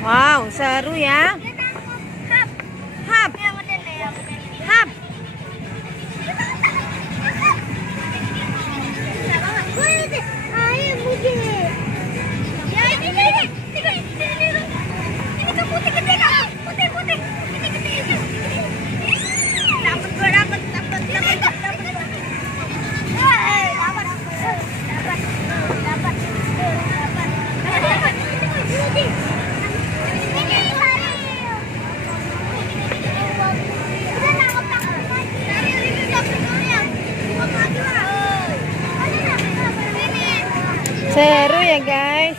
Wow, seru ya. Hap. Hap. Seru ya guys.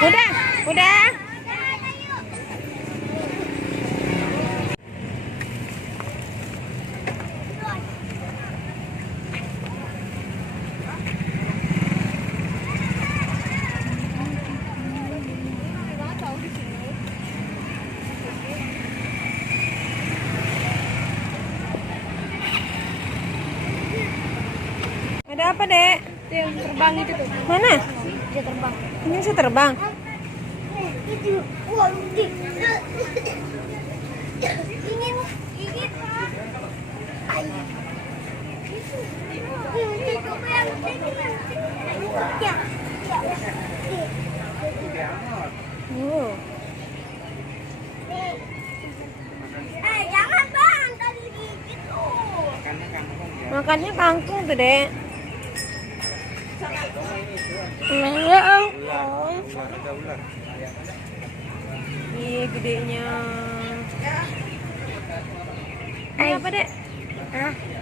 Udah. Ada apa, Dek? Yang terbang itu tuh. Mana? Dia terbang. Ini bisa terbang. Jangan bang, tadi gitu. Makannya kangkung tuh, Dek. Iya, gedenya. Ini apa, Dek?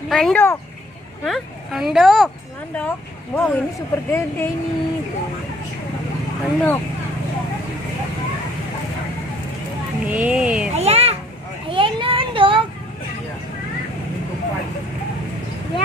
Landok. Hah? Landok. Landok. Wow, ini super gede ini. Landok. Nih. Ayah. Ayah landok. Ya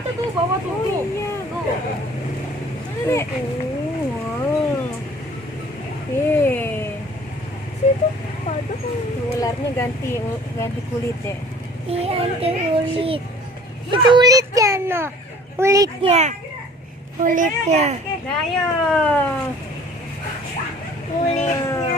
Itu tuh bawa tuh. Oh iya. Tuh. Mana dek? Wow. Situ ada. Ularnya ganti kulit deh. Iya, anti kulit. Itu kulitnya, no. Kulitnya. Kulitnya. Nah, ayo. Kulitnya.